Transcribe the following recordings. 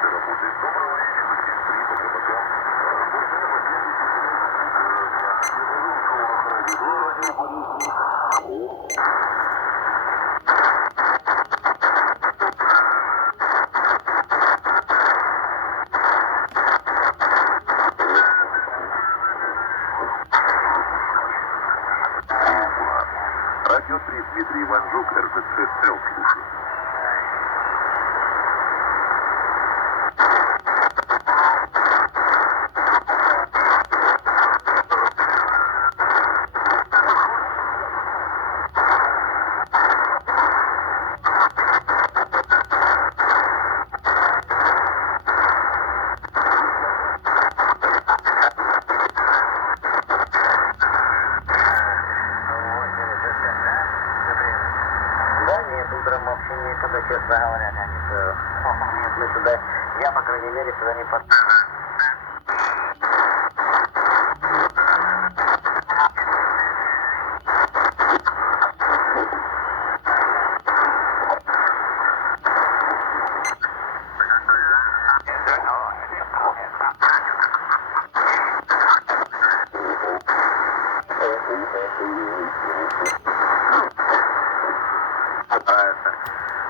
этой работы. Доброго вечера, 7-3, пока. Радио 3, Дмитрий Иванжук, РТЦ, слушаю. Утром вообще некогда, честно говоря, нет, мы сюда, я, по крайней мере, сюда не под...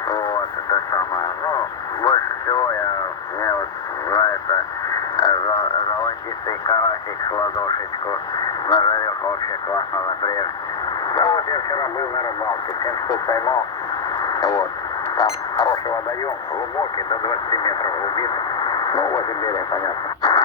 Вот, это самое, ну, больше всего мне вот нравится золотистый карасик с ладошечку на жарех, вообще классно, например. Ну вот я вчера был на рыбалке, 7 штук поймал, вот, там хороший водоем, глубокий, до 20 метров глубины, ну, возле берега, понятно.